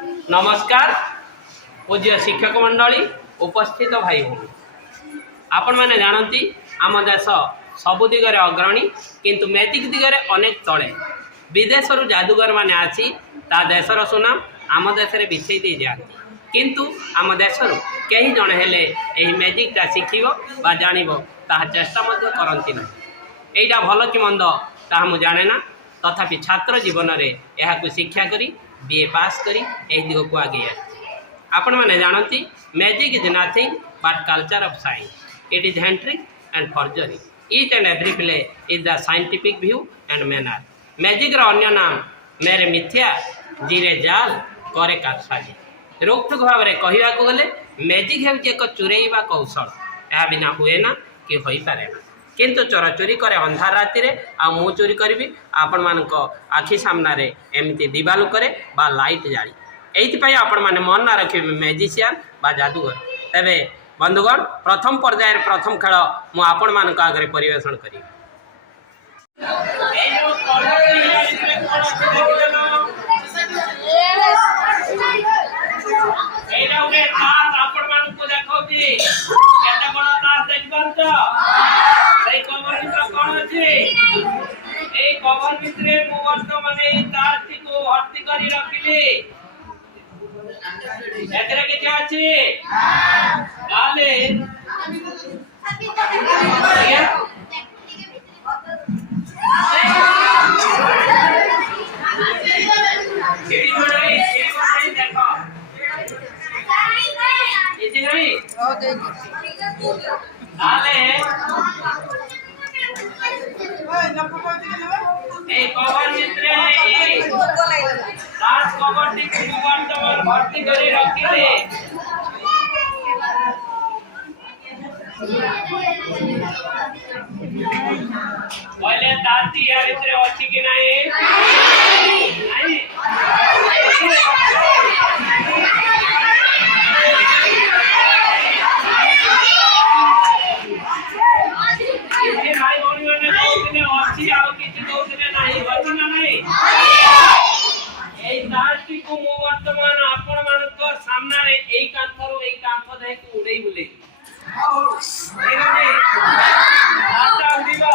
नमस्कार पूज्य शिक्षक मंडली उपस्थित भाई भूमि आपण मैंने जानती आम देश सबु दिगरे अग्रणी किंतु मैजिक दिगरे अनेक तले विदेश जादूगर मैंने आसी ता देशर सुनाम आम देश में बिछई दे जाती किंतु आम देश कई जन हेले यही मैजिकटा शिखब बा जान ता चेष्टा करती ना यहीटा भल कि मंद ता मुझे जाने ना तथापि छात्र जीवन में यह शिक्षा करी बीए पास करी यही दिग को आगे आपण मैंने जानती magic is nothing but culture of science it is Hendrick and forgery each and every play is the scientific view and manner magic अन्य नाम मेरे मिथ्या जीरे जाल करे कासाजी रोकठोक भाव में कहवा गले मैजिक है एक चुरेଇବା कौशल यह बिना हुए ना कि हो पारे ना किंतु चोर चोरी करे अंधार राति रे आ मु चोरी करी आपण मान आखि सामने एमती दिवालु करे बा लाइट जाली एइथि आपण मैंने मन ना रखिए मैजिशियन बा जादूगर तेरे बंधुगण प्रथम पर्याय प्रथम खेल मु आपण मान आगे परिवेषण करी कवर भितरे मु वर्तमाने तारती को भर्ती करी रखिली एतरे के क्या अछि गाले भर्ती करी रखिले पहले ताती यार इतरे अच्छी कि नहीं नहीं ये भाई बोलियो ने दो दिन अच्छी आओ किसी दो दिन नहीं बची ना नहीं এই দাসটি কো মো বর্তমান আপন মানক সামনে রে এই কান্থর এই কান্থ দেখ উড়েই বলে এইভাবে আটা উড়িবা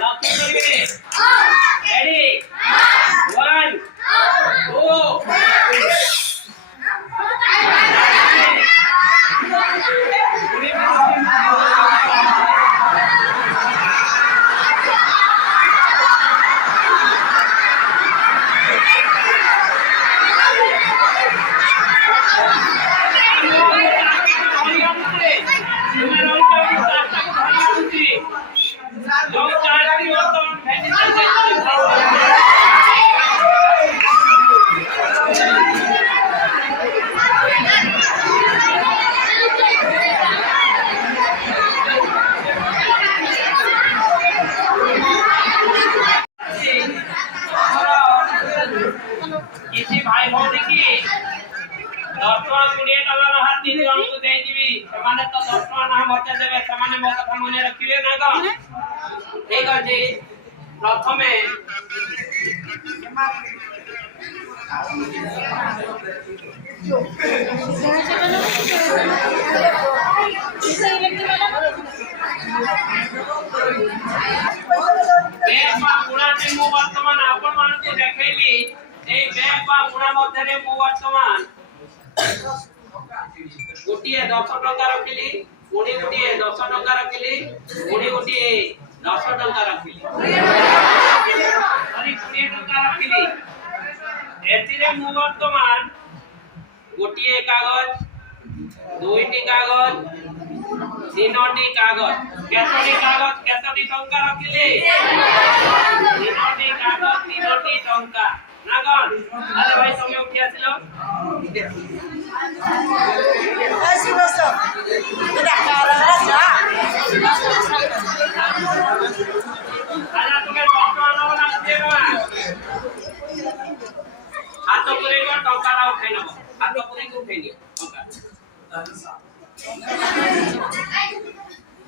লক্ষ্য করবে রেডি 1 2 किसी भाई भौणी की 10 टका 20 टका हाथ 3 जन को दे दिबी समाने तो 10 टका ना मते देबे समाने मो कथा मने रखिले ना ग ठीक अछि प्रथमे मु वर्तमान आपण मान को देखैली ए बैग बा मुना मध्य मु वर्तमान गोटिए 10 टका रखिली पुणी गोटिए 10 टका रखिली पुणी गोटिए 10 टका रखिली अरे 20 टका रखिली एतिरे मु वर्तमान गोटिए कागज दुईटी कागज तीनोटी कागज केतोटी टंका रखिली तीनोटी कागज तीनोटी टंका ना कौन अरे भाई समय उठी आसिलो ऐसी बस तेरा कारला जा आजा तुम्हें टंका ना बना देबा हाथ पूरे को टंका ना उठाई नबो हाथ पूरे को उठाई दियो टंका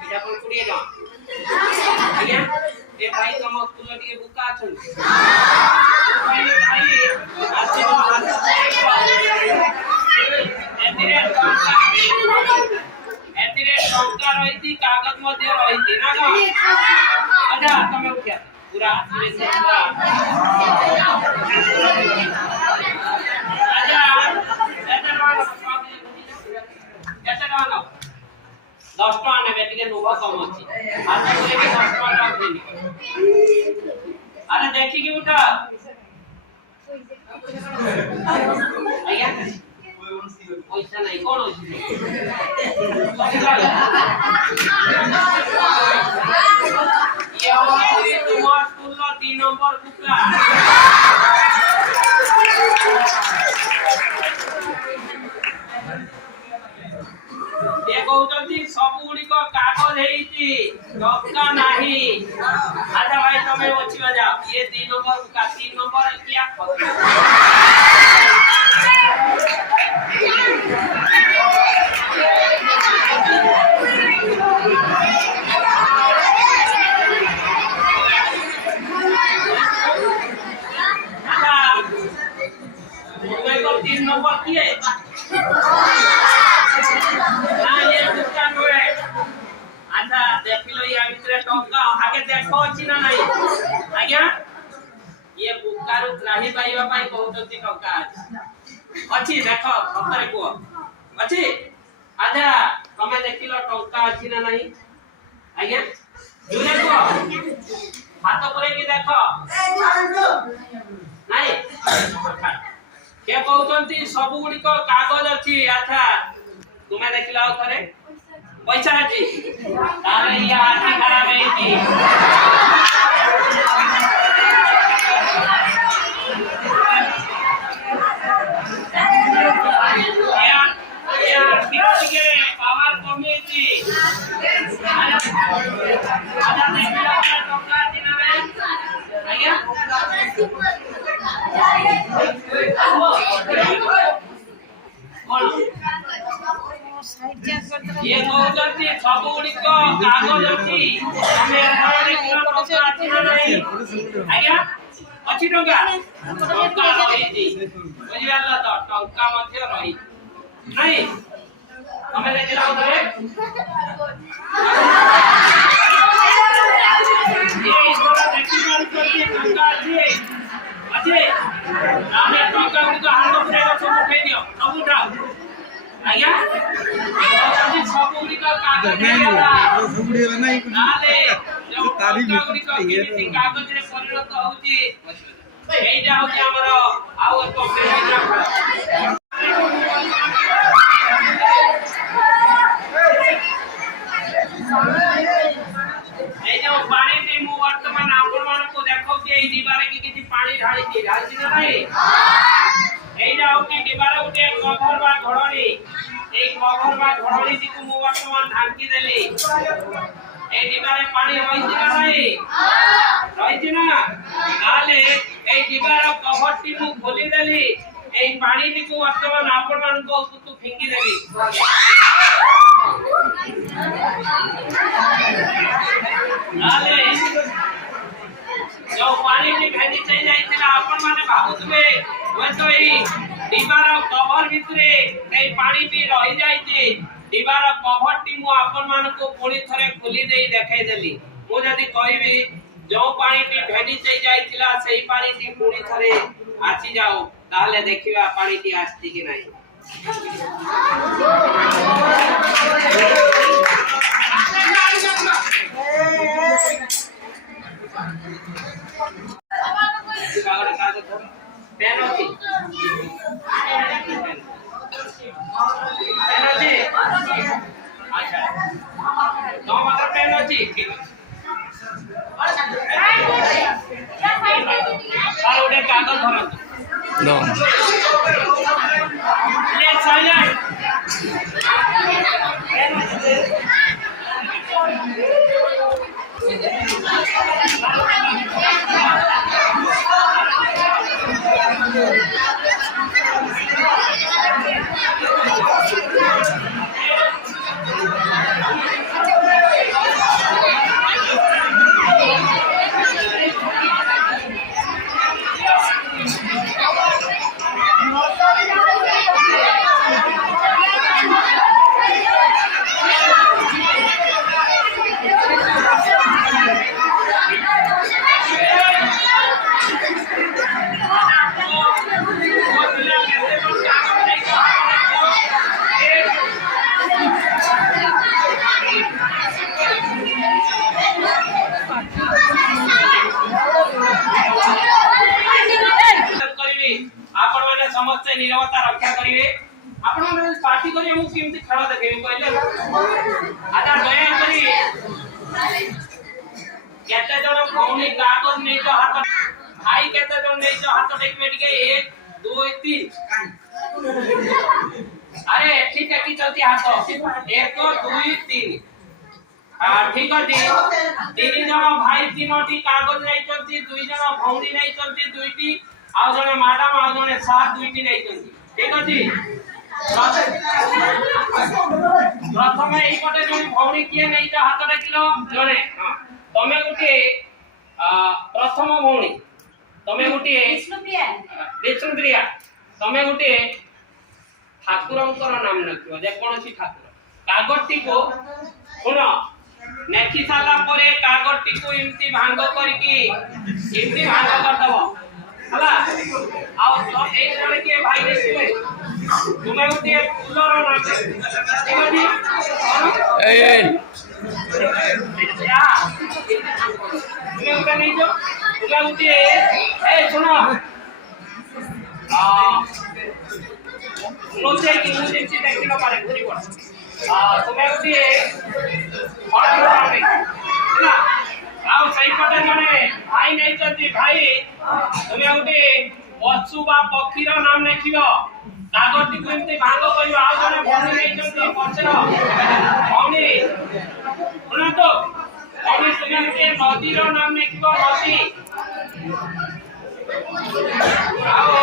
इटा कोन कुड़िए ना आज्ञा ए भाई तुम स्कूल टिके बुका अछन भाई भाई आसी ଆଜ୍ଞା ପଇସା ନାହିଁ କଣ ଅଛି ତୁମ ସ୍କୁଲର 2 ନମ୍ବର କୁକୁଡ଼ା ये कहउछंती सब गुडी को कागज हेइची टक्का नाही आजा भाई तमे ओछिवा जाओ ये 2 नंबर का 3 नंबर क्या तुम्हें को 3 नंबर किए अच्छा देखिलो या भितर टंका आगे देखो अछि ना नहीं आज्ञा ये बुकारू ग्राही पाइबा पाई कहउछंती टंका अछि देखो खतरे को अछि आजा तमे देखिलो टंका अछि ना नहीं आज्ञा जुरे को हाथ करे की देखो नहीं के कहउछंती सब गुडी को कागज अछि अच्छा तुमे देखिला करे पैसा अछि तारे या आखि खराब हेती या किरोगे पावर कमी अछि आजा देखिला टंका दिना रे आज्ञा ये कहउछंती सब गुडी को कागज अछि हमें घरे किलो टंका अछि ना नहीं आज्ञा अछि टंका टंका रहिती बुझियाला तो टंका मध्ये रही नहीं हमें देखिला उधरे ये इधर देखि करती टंका अछि आमे टंका गुडी को हाथ में सब उठे दियो सब उठाओ आज्ञा अभी सब गुडी का कागज सब गुडी नहीं नाले जो तारी गुडी का केमिति कागज रे परिणत होउची एटा होची हमर आउ एक पेज ए जो पानी टी मु वर्तमान आपण मान को देखो कि ए दीवार की किछि पानी ढाली दी ना नहीं एटा होची दीवार उठे कवर बा घोड़नी एक कवर बा घोड़नी टी को मु वर्तमान ढांकी देली ए दीवारे पानी रहिछि ना नहीं रहिछि ना ताले ए दीवार कवर टी मु खोली देली ए पानी टी को वर्तमान आपण मान को तू फिंगी देली ताले जो पानी टी भेदी चई जाइतिला आपण माने भाबुतबे ओय तो ई दीवार कवर भितरे ए पानी भी रहि जाइछि दीवार कवर टी मु आपण मान को पुणी थरे खुली देई देखाई देली मु जदी कहबी जो पानी टी भेदी चई जाइतिला सेही पानी टी पुणी थरे आसी जाओ ताले देखिबा पानी टी आस्ति कि नाही पेन अछि अच्छा तो मतलब पेन अछि ठीक और ओडे कागज धरत नो ले साइलेंट माने समस्त नीरवता रक्षा करिवे आपण माने पार्टी करिवे मु केमती खेल देखेबी कहले आजा दया करी केते जण भौणी कागज नै जो हाथ भाई केते जण नै जो हाथ देखबे टिके 1 2 3 अरे ठीक है की चलती हाथ 1 2 3 ठीक अछि तीन जण भाई तीनोटी कागज नै चलती दुई जण भौणी नै चलती दुईटी आ जणे मैडम आ जणे साथ दुईटी नै चलती ठीक अछि प्रथम एई पटे जण भौणी किए नै जो हाथ देखिलो जणे तमे गुटे प्रथम भौणी तमे गुटे विष्णुप्रिया तमे गुटे ठाकुरंकर नाम लिखियो जे कोनसी ठाकुर कागजटी को सुनो नेखि साला परे कागजटी को इमती भांग करके इमती भांग कर दबो हला आ तो ए जण के भाई देखिले तुमे गुटे फुलर नाम ठीक अछि ए या तुमे गुटे नै जो तुमे गुटे ए सुनो लोचे की मुझे से देखिलो पारे घुरी पड़ तुमे गुटे फल नाम है ना आओ सही पटे जने भाई नै चलती भाई तुमे गुटे पशु बा पक्षीर नाम लिखियो कागजटी को एमती भांग करियो आ जने भौणी नै चलती पछरो भौणी सुना तो भौणी तुमे गुटे नदीर नाम लिखियो नदी आओ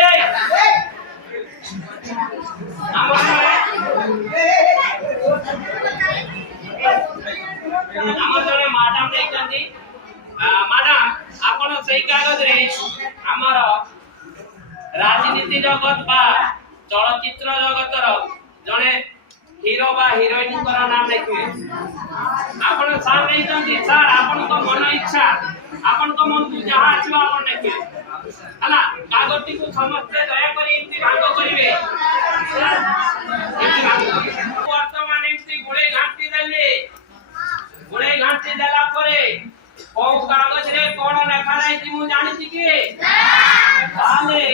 ए ଆମର ଜଣେ ମ୍ୟାଡାମ ନେଇଛନ୍ତି ମ୍ୟାଡାମ ଆପଣ ସେଇ କାଗଜରେ ଆମର ରାଜନୀତି ଜଗତ ବା ଚଳଚ୍ଚିତ୍ର ଜଗତର ଜଣେ ହିରୋ ବା ହିରୋଇନଙ୍କର ନାମ ଲେଖିବେ ଆପଣ ସାର୍ ନେଇଛନ୍ତି ସାର୍ ଆପଣଙ୍କ ମନ ଇଚ୍ଛା ଆପଣଙ୍କ ମନକୁ ଯାହା ଆସିବ ଆପଣ ଲେଖିବେ ହେଲା କାଗଜଟି को समझते दया करी इमती भांग करिवे वर्तमान इमती गुळे घांटी देला परे ओ कागज रे कोन लेखा राइती मु जानिछि कि ताले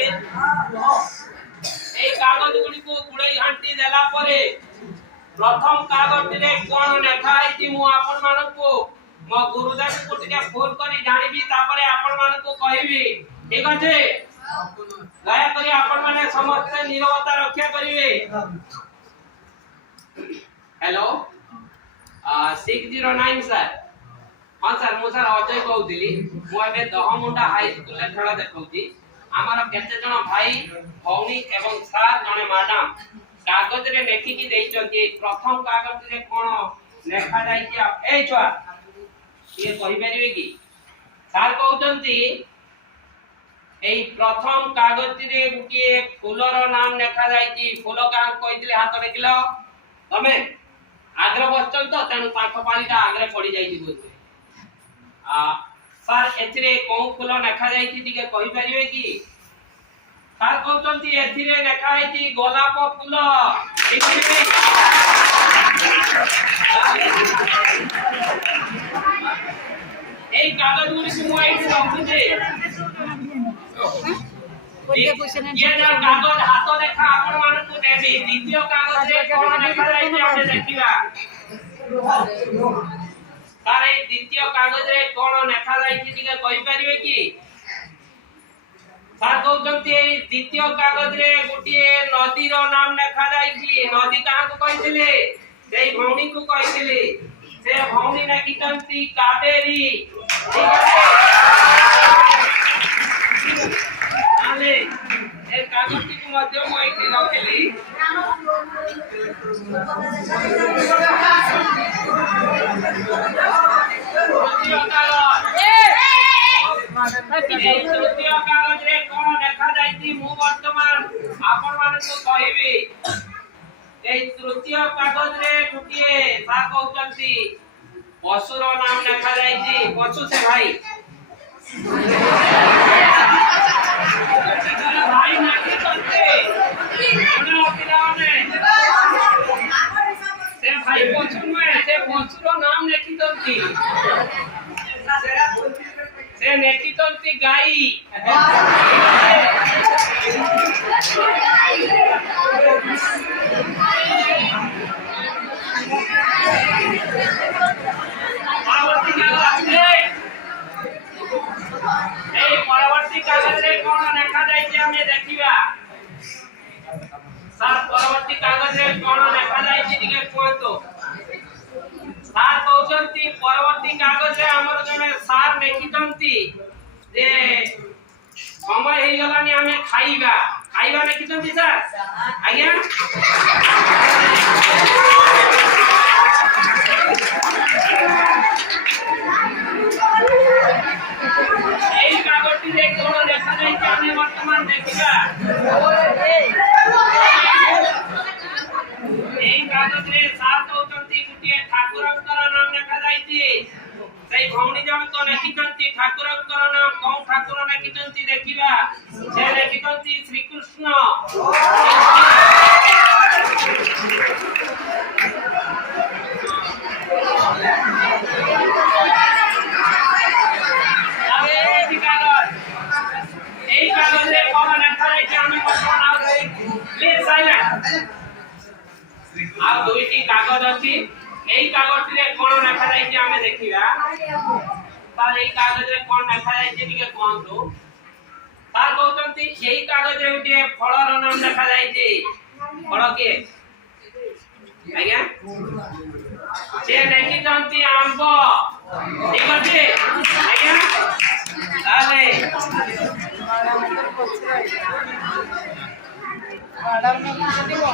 ए कागज गुडी को गुळे घांटी देला परे प्रथम कागज रे कोन लेखा राइती मु आपन मानको मो गुरुदेव को टिके फोन करी जानिबी तापरे आपन मानको कहिबी ठीक अछि दया करी आपण माने समस्त नीरवता रक्षा करिवे हेलो 609 सर हां सर मु सर अजय कहउतिली मु एबे दहमुंडा हाई स्कूल रे खेला देखौती हमर केते जण भाई भौणी एवं सर जणे मैडम कागज रे लेखि की देइचंती प्रथम कागज रे कोन लेखा जाई कि ए छुआ ये कहि परिबे कि सर कहउचंती এই প্রথম কাগজটিরে গুটিয়ে ফুলর নাম লেখা যাইছি ফুল কাহ কইছিলে হাত দেখিলো তমে আগ্রহ বচন তো তেনু পাঠ পালিটা আগ্রহ পড়ি যাইছি বুঝতে স্যার এথিরে কোন ফুল লেখা যাইছি টিকে কই পারিবে কি স্যার কইতন্তি এথিরে লেখা হইছি গোলাপ ফুল ঠিক আছে এই কাগজগুলি সময় রাখুছে ये जो कागज हाथ देखा आपण मान को देबी द्वितीय कागज रे कोन देखा जाय जे हम देखिबा तारे द्वितीय कागज रे कोन देखा जाय कि टिके कहि परिबे कि सार कहउचंती ए द्वितीय कागज रे गुटिए नदी रो नाम देखा जाय कि नदी कहां को कहिथिले सेई भौणी को कहिथिले से भौणी ना कितंती कावेरी ठीक है आले ए कागजटी को मध्य मोई के रखली तृतीय कागज रे कोन देखा जायती मु वर्तमान आपण मान को कहिबी ए तृतीय कागज रे गुटिए सा कहउचंती पशुर नाम देखा जायती पशु से भाई भाई नाकी करते से भाई पशु में से पशुर नाम लेखि दंती से नेकी दंती गाई आमे देखिबा सार परवर्ती कागज रे कोन लेखा जाय छि टिके कोंतो सार कहउचंती परवर्ती कागज रे हमर जने सार लेखितंती जे समय हे गलानी आमे खाइबा खाइबा लेखितंती सर आज्ञा এই কাগজটি রে কোন লেখা যায় কি আমি বর্তমান দেখিবা এই কাগজে সাত হউচন্তি গুটিয়ে ঠাকুরଙ୍କର নাম লেখা যাইছি সেই ভৌণী জনক লেখিতন্তি ঠাকুরଙ୍କର নাম কোন ঠাকুর লেখিতন্তি দেখিবা সে লেখিতন্তি শ্রীকৃষ্ণ এই কাগজে কোন লেখা যাইছি আমি বর্তমান আউ প্লিজ সাইলেন্ট আর দুইটি কাগজ আছে এই কাগজটিরে কোন লেখা যাইছে আমি দেখিবা তার এই কাগজে কোন লেখা যাইছে টিকে কোনটো তার কହୁচন্তি এই কাগজে উঠে ফলর নাম লেখা যাইছে ফল কি আজ্ঞা সে লেখিতন্তি আম্ব ঠিক আছে আজ্ঞা তাহলে অর্ডার মে কি দিব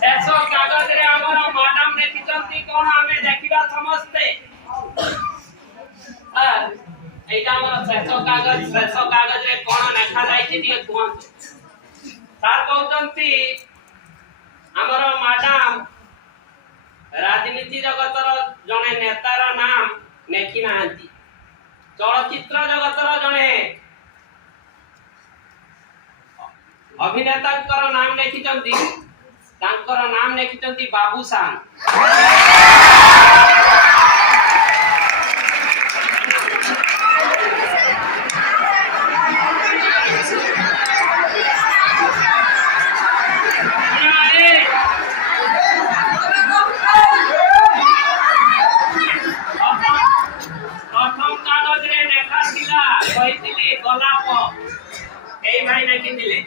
शेष कागज रे हमर मैडम लिखितंती कोन हमें देखिबा समझते एटा हमर शेष कागज रे कोन लेखा जाइछि दिए कोन सार कहउचंती हमर मैडम राजनीति जगतर जने नेतार नाम लेखि नांती चलचित्र जगतर जने अभिनेतांकर नाम लेखितंती तांकर नाम लेखितंती बाबूशान प्रथम कागज रे लेखा थिला कहिथिली गोलाप एई भाई लेखिथिले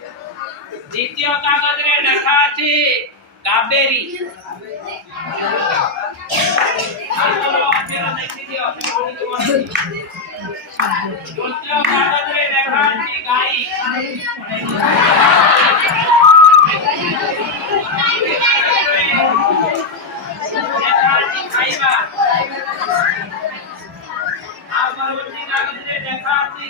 द्वितीय कागज रे लेखा अछि कावेरी आरो अक्षर देखि दियो तृतीय कागज रे लेखा अछि गाई लेखा अछि खाइबा आ परवर्ती कागज रे लेखा अछि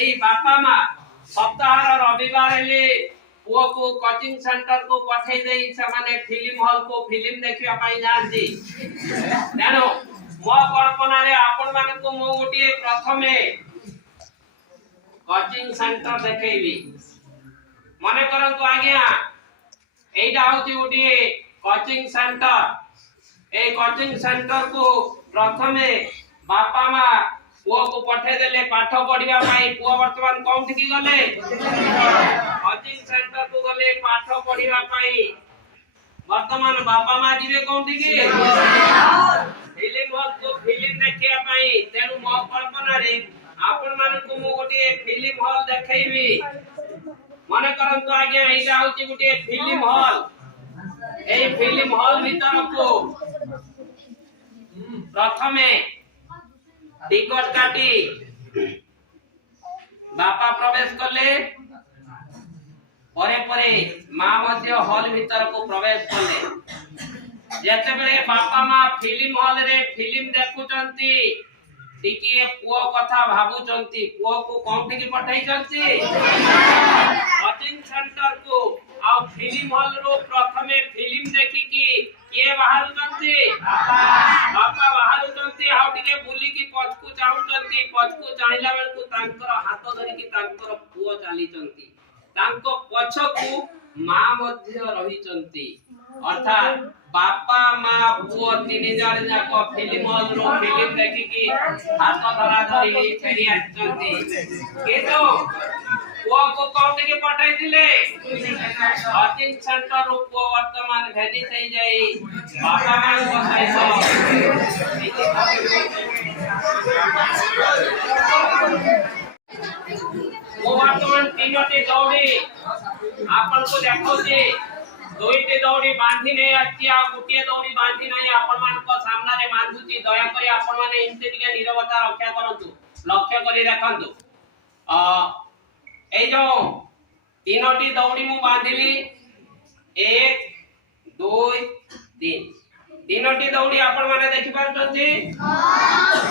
এই বাপা মা সপ্তাহর রবিবার এলে পুଅ को कोचिंग सेंटर को पठाई देई समाने फिल्म हॉल को फिल्म देखिया पाई जानती तेनो मो कल्पना रे आपण मान को मो गोटिए प्रथमे कोचिंग सेंटर देखेबी मने करंतु आज्ञा एइटा होती गोटिए कोचिंग सेंटर ए कोचिंग सेंटर को प्रथमे बापा मा पुआ को पठे देले पाठ पढिबा पाई पुआ वर्तमान कोन थी गले कोचिंग सेंटर को गले पाठ पढिबा पाई वर्तमान बापा मा जीवे कोन थी की फिल्म हॉल को फिल्म देखिया पाई तेनु मो कल्पना रे आपण मान को मो गोटे फिल्म हॉल देखेबी मने करंतु आगे एइटा होती गोटे फिल्म हॉल ए फिल्म हॉल भीतर को प्रथमे टिकट काटी बापा प्रवेश कले परे परे मां मध्य हॉल भीतर को प्रवेश कले जेते बेले बापा मां फिल्म हॉल रे फिल्म देखुचंती टिके पुओ कथा भाबुचंती पुओ को कोन ठिकी पठाई चंती कोचिंग सेंटर को आ फिल्म हॉल रो प्रथमे फिल्म देखि की के बाहर चंती बापा बाहर चंती आ चाहुचंती पछकु चाहिला बेलकु तांकर हाथ धरि कि तांकर पुओ चालीचंती तांको पछकु मा मध्य रहिचंती अर्थात बापा माँ पुओ तीन जण जाक फिल्म हॉल रो फिल्म देखि कि हाथ धरा धरि फेरी आछंती केतो पुओ को कोउटे के पठाई दिले अतिन सेंटर रो पुओ वर्तमान भेदी થઈ जाई बापा माँ को वो वर्तमान तीनोटी दौड़ी आपन को देखो जे दुईटी दौड़ी बांधी नै आछि आ गुटिए दौड़ी बांधी नै आपन मान को सामना रे बांधुची दया करी आपन माने इनते टिके नीरवता रक्षा करंतु लक्ष्य करी रखंतु ए जो तीनोटी दौड़ी मु बांधिली 1 2 3 तीनोटी दौड़ी आपन माने देखि पारछंती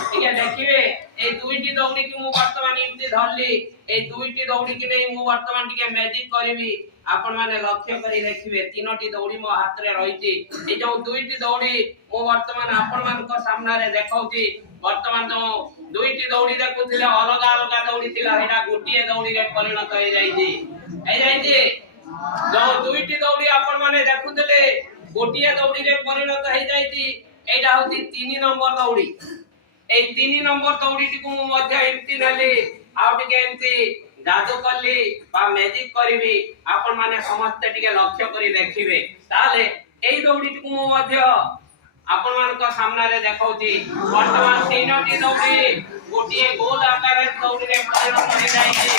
ठीक है देखिबे ए दुईटी दौड़ी कि मु वर्तमान इनते धरली ए दुईटी दौड़ी कि नै मु वर्तमान टिके मैजिक करबी आपन माने लक्ष्य करी देखिबे तीनोटी दौड़ी मो हाथ रे रहिची ए जो दुईटी दौड़ी मो वर्तमान आपन मान को सामना रे देखाउची वर्तमान जो दुईटी दौड़ी देखुथिले अलग अलग दौड़ी थिला हेडा गुटिए दौड़ी रे परिणत होई जाईची जो दुईटी दौड़ी आपन माने देखुथिले गुटिए दौड़ी रे परिणत होई जाईची एडा होती 3 नंबर दौड़ी ए 3 नंबर दौड़ी टिकु मु मध्य एमती नली आउ टिके एमती जादू करली बा मैजिक करबी आपन माने समस्त टिके लक्ष्य करी देखिबे ताले एई दौड़ी टिकु मु मध्य आपन मान को सामना रे देखाउची वर्तमान तीनोटी दौड़ी गोटिए गोल आकार रे दौड़ी रे परिणत होई जाईची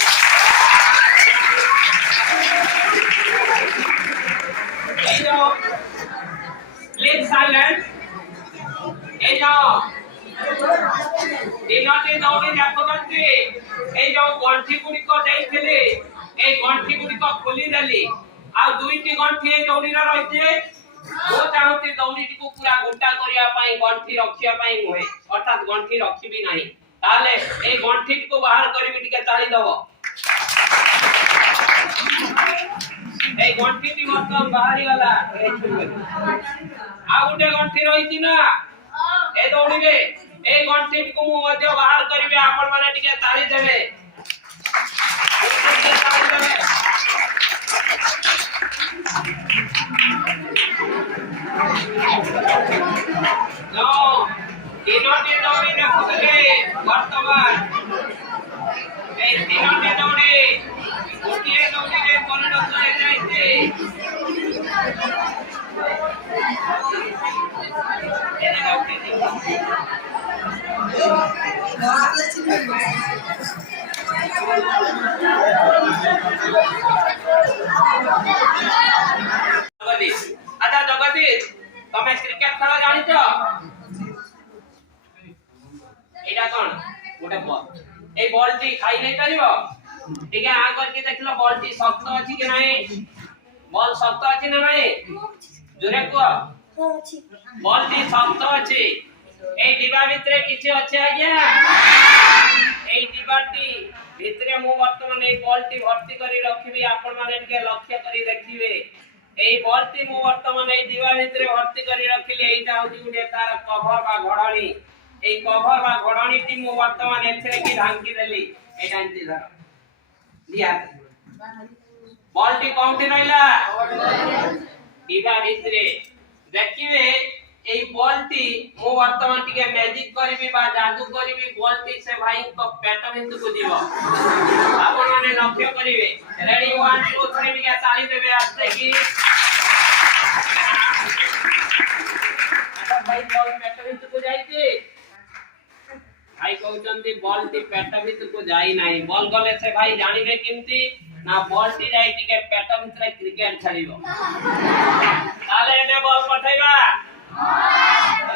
ए जो प्लीज साइलेंट ए जो तीनोटी दौड़ी देखुचंती ए जो गंठी गुडी को देइथिले ए गंठी गुडी को खोली देली आ दुईटी गंठी ए दौड़ी रे रहिते ओ चाहती दौड़ी को पूरा गोटा करिया पई गंठी रखिया पई होय अर्थात गंठी रखिबी नाही ताले ए गंठी को बाहर करबी टिके ताली दबो ए गंठी टी मतलब बाहरी वाला आ गुटे गंठी रहिती ना ए दौड़ी रे ए गंठी को मु मध्य बाहर करबे आपन माने टिके ताली देबे नो तीनोटी दौड़ी देखुले वर्तमान ए तीनोटी दौड़ी गोटिए दौड़ी रे परिणत होई जाईते एने दौड़ी अच्छा जगदीश तमे क्रिकेट खेल जानि छ एटा कोन गोटे बॉल ए बॉल टी खाई नै परिबो ठीक है आ कर के देखलो बॉल टी शक्त अछि कि नै बॉल शक्त अछि ना नै जोरे को बॉल टी शक्त अछि ए डिबा भितरे किछ अछि आज्ञा ए डिबाटी भितरे मु वर्तमान ए बॉल टी भर्ती करी रखिबी आपन माने के लक्ष्य करी देखिबे ए बॉल टी मु वर्तमान ए डिबा भितरे भर्ती करी रखिले एटा होती गुटे तार कवर बा घोड़ाणी ए कवर बा घोड़ाणी टी मु वर्तमान एथरे की ढांकी देली ए ढांकी धर लिया बॉल टी कोउठी रहला डिबा भितरे देखिबे ए बॉल टी मु वर्तमान टिके मैजिक करबी बा जादू करबी बॉल टी से भाई को पेट भितर को जीव आपन माने लक्ष्य करिवे रेडी 1 2 3 टिके ताली देबे आस्ते की अच्छा भाई बॉल पेट भितर को जाईते भाई कहउचंती बॉल टी पेट भितर को जाई नाही बॉल गले से भाई जानिबे किमती ना बॉल टी जाई टिके पेट भितर क्रिकेट खेलिबो ताले एने बॉल पठाइबा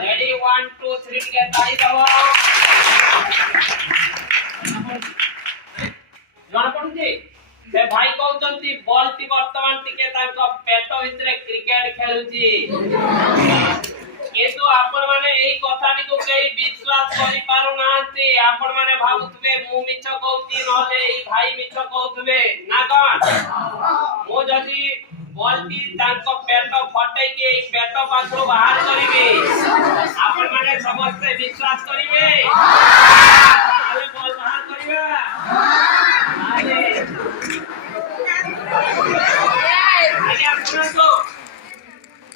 रेडी 1 2 3 के ताली दबो जण पडुची से भाई कहउचंती बॉल टी वर्तमान टिके तांको पेट भितरे क्रिकेट खेलुची केतु आपन माने एई कथाटी को केई विश्वास करि पारु नांती आपन माने भाबुतबे मु मिछ कहउती नले एई भाई मिछ कहउतबे ना कोन मो जदी बॉल टी तांको पेट फटै के एई पेट पाछरो बाहर करिवे आपन माने समस्त विश्वास करिवे କରିବା ଆଜ୍ଞା ଶୁଣନ୍ତୁ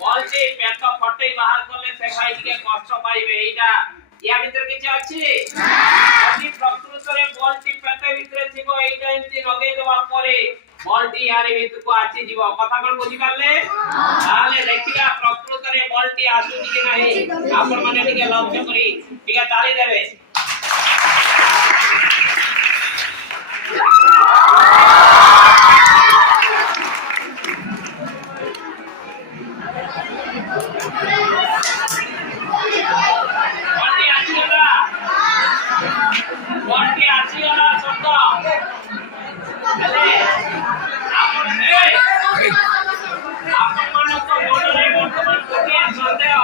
ବଲଟି ପେଟ ଫଟେଇ ବାହାର କଲେ ସେ ଭାଇ ଟିକେ କଷ୍ଟ ପାଇବେ ଏଇଟା ୟା ଭିତରେ କିଛି ଅଛି ଯଦି ପ୍ରକୃତରେ ବଲଟି ପେଟ ଭିତରେ ଥିବ ଏଇଟା ଏମିତି ଲଗେଇ ଦେବା ପରେ ବଲଟି ୟାର ଭିତରକୁ ଆସିଯିବ କଥା କଣ ବୁଝିପାରିଲେ ତାହେଲେ ଦେଖିବା ପ୍ରକୃତରେ ବଲଟି ଆସୁଛି କି ନାହିଁ ଆପଣ ମାନେ ଟିକେ ଲକ୍ଷ୍ୟ କରି ଟିକେ ତାଳି ଦେବେ बॉडी आसीगला शब्द हेले आपण ମାନଙ୍କ ମନରେ ବର୍ତ୍ତମାନ ଗୋଟିଏ ସନ୍ଦେହ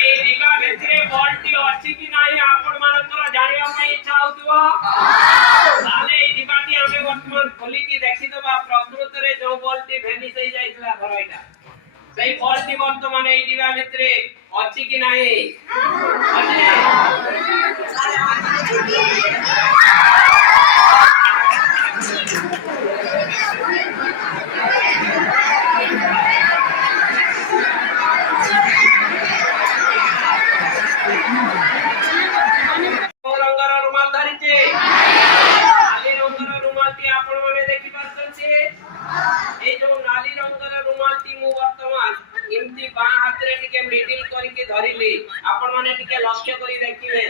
ଏଇ ଦିବା ଭିତରେ ବଲଟି ଅଛି କି ନାହିଁ ଆପଣ ମାନଙ୍କର ଜାଣିବା ପାଇଁ ଇଚ୍ଛା ହଉଥିବ ତାହେଲେ ଏଇ ଦିବାଟି ଆମେ ବର୍ତ୍ତମାନ ଖୋଲିକି ଦେଖିଦେବା ପ୍ରକୃତରେ ଯୋଉ ବଲଟି ଭେନିସ୍ ହେଇ ଯାଇଥିଲା ଧର ଏଇଟା ସେଇ ବଲଟି ବର୍ତ୍ତମାନ ଏଇ ଦିବା ଭିତରେ ଅଛି କି ନାହିଁ ଅଛି धरिली आपण माने टिके लक्ष्य करी देखिबे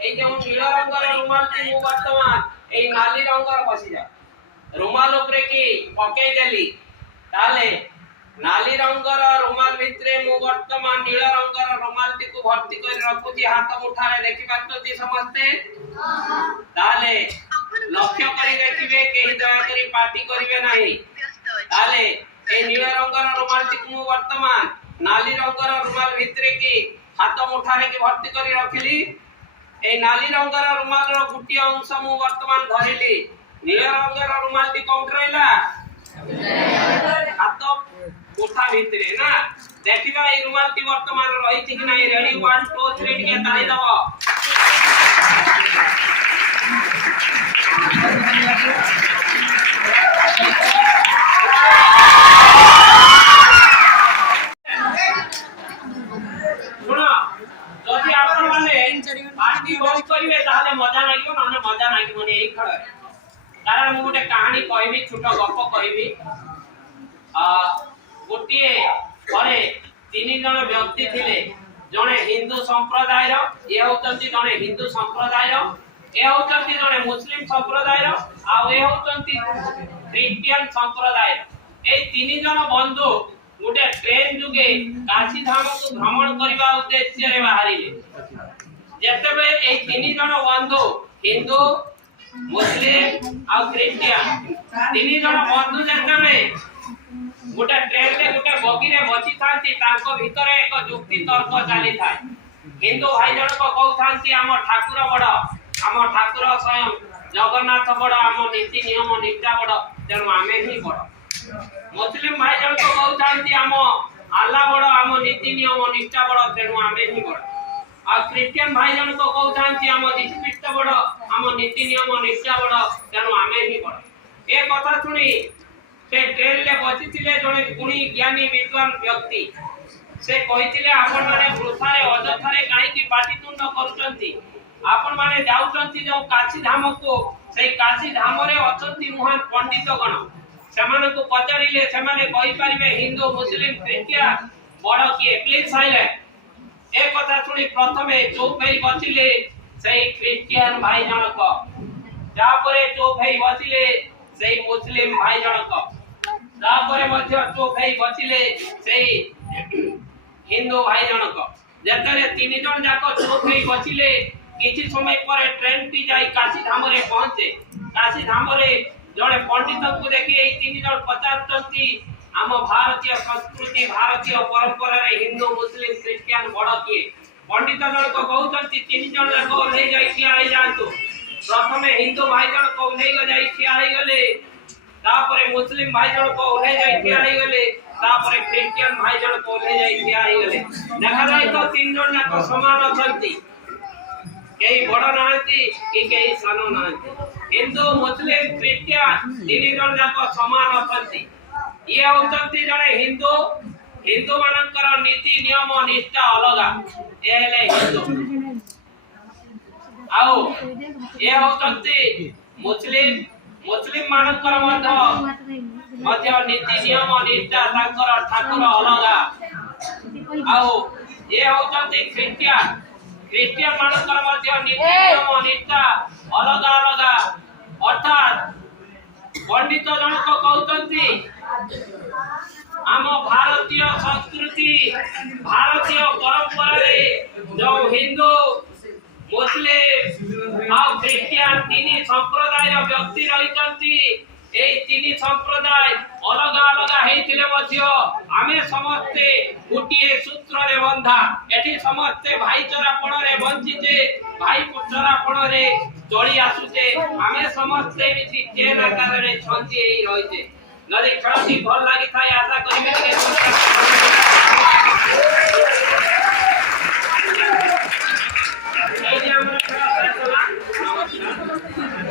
ए जो नील रंगर रुमाल ती मु वर्तमान ए नाली रंगर बसी जा रुमाल ऊपर की पके देली ताले नाली रंगर रुमाल भितरे मु वर्तमान नील रंगर रुमाल ती को भर्ती कर रखुची हाथ मुठारे देखि पाछती समझते ताले लक्ष्य करी देखिबे केही दया करी पार्टी करिवे नाही ताले ए नील रंगर रुमाल ती को मु वर्तमान नाली रंगर रुमाल भितरे की हाथ मुठारे की भर्ती करी रखिली ए नाली रंगर रुमाल रो गुटी अंश मु वर्तमान धरिली नील रंगर रुमाल ती कोन रहला हाथ मुठा भितरे ना देखिबा ए रुमाल ती वर्तमान रही थी कि नहीं रेडी 1 2 3 के ताली दबो मजा नागियो ना मजा नागियो ने एक खड़ कारण मु गोटे कहानी कहबी छोटा गप कहबी गोटिए घरे तीन जन व्यक्ति थिले जने हिंदू संप्रदाय रो ये होतंती जने हिंदू संप्रदाय रो ए होतंती जने मुस्लिम संप्रदाय रो आ ए होतंती क्रिश्चियन संप्रदाय ए तीन जन बंधु गोटे ट्रेन जुगे काशी धाम को भ्रमण करबा उद्देश्य रे बाहरिले जेतेबे ए तीन जन बंधु हिंदू मुस्लिम आ क्रिश्चियन तीन जन बंधु जेतेबे गोटे ट्रेन रे गोटे बगी रे बची थांती तांको भितरे एक जुक्ति तर्क चाली थाए हिंदू भाई जन को कहथांती हम ठाकुर बड़ हम ठाकुर स्वयं जगन्नाथ बड़ हम नीति नियम निष्ठा बड़ तेणु आमे ही बड़ मुस्लिम भाई जन को कहथांती हम अल्लाह बड़ हम नीति नियम निष्ठा बड़ तेणु आमे ही बड़ आ क्रिश्चियन भाई जन को कहथांती हम दिशपिष्ट बड़ हम नीति नियम निष्ठा बड़ तेणु आमे ही बड़ ए कथा सुनी से ट्रेन ले बची थिले जने गुणी ज्ञानी विद्वान व्यक्ति से कहिथिले आपण माने वृथारे अजथारे काहे की पाटितुंड करूचंती आपण माने जाउचंती जो काशी धाम को से काशी धाम रे अछंती महान पंडित गण सेमाने को पचारिले सेमाने कहि परिबे हिंदू मुस्लिम क्रिश्चियन बड़ की प्लीज साइलेंट ए कथा सुनी प्रथमे चुप भई बचिले से क्रिश्चियन भाई जनक तापरे चुप भई बचिले से मुस्लिम भाई जनक तापरे मध्य चुप भई बचिले से हिंदू भाई जनक जेतरे तीन जन जाको चुप भई बचिले किछि समय परे ट्रेन टी जाई काशी धाम रे पहुंचे काशी धाम रे जने पंडित को देखि ए तीन जन पचारचंती आम भारतीय संस्कृति भारतीय परंपरा रे हिंदू मुस्लिम क्रिश्चियन बड़ किए पंडित जन को कहउचंती तीन जन जाको ओल्हे जाई ठिया होई जांतु प्रथमे हिंदू भाई जन को ओल्हे जाई ठिया होई गले तापरे मुस्लिम भाई जन को ओल्हे जाई ठिया होई गले तापरे क्रिश्चियन भाई जन को ओल्हे जाई ठिया होई गले देखा जाय तो तीन जन जाको समान अछंती କେହି ବଡ଼ ନାହାନ୍ତି କି କେହି ସାନ ନାହାନ୍ତି। ହିନ୍ଦୁ ମୁସଲିମ ଖ୍ରୀଷ୍ଟିଆନ ତିନି ଜଣ ଯାକ ସମାନ ଅଛନ୍ତି। ଇଏ ହଉଛନ୍ତି ଜଣେ ହିନ୍ଦୁ। ହିନ୍ଦୁ ମାନଙ୍କର ନୀତି ନିୟମ ନିଷ୍ଠା ଅଲଗା। ଏ ହେଲେ ହିନ୍ଦୁ। ଆଉ ଏ ହଉଛନ୍ତି ମୁସଲିମ। ମୁସଲିମ ମାନଙ୍କର ମଧ୍ୟ ନୀତି ନିୟମ ନିଷ୍ଠା ତାଙ୍କର ଠାକୁର ଅଲଗା। ଆଉ ଏ ହଉଛନ୍ତି ଖ୍ରୀଷ୍ଟିଆନ। ଖ୍ରୀଷ୍ଟିଆନ ମାନଙ୍କର ମଧ୍ୟ ନୀତି ନିୟମ ନିଷ୍ଠା ଅଲଗା ଅଲଗା। ଅର୍ଥାତ୍ ପଣ୍ଡିତ ଜଣକ କହୁଛନ୍ତି ଆମ ଭାରତୀୟ ସଂସ୍କୃତି ଭାରତୀୟ ପରମ୍ପରାରେ ଯେଉଁ ହିନ୍ଦୁ ମୁସଲିମ ଆଉ ଖ୍ରୀଷ୍ଟିଆନ ତିନି ସମ୍ପ୍ରଦାୟର ବ୍ୟକ୍ତି ରହିଛନ୍ତି। এই ତିନି ସମ୍ପ୍ରଦାୟ ଅଲଗା ଅଲଗା ହେଇଥିଲେ ମଧ୍ୟ ଆମେ ସମସ୍ତେ ଗୋଟିଏ ସୂତ୍ରରେ ବନ୍ଧା। ଏଠି ସମସ୍ତେ ଭାଇଚାରାପଣରେ ବଞ୍ଚିଛେ, ଭାଇଚାରାପଣରେ ଚଳି ଆସୁଛେ। ଆମେ ସମସ୍ତେ ଏମିତି ଚେନ୍ ଆକାରରେ ଛନ୍ଦି ହେଇ ରହିଛେ। ଯଦି ଖେଳଟି ଭଲ ଲାଗିଥାଏ ଆଶା କରିବେ ଏଇଠି ଆମର ଖେଳ ଶେଷ ହେଲା। ନମସ୍କାର।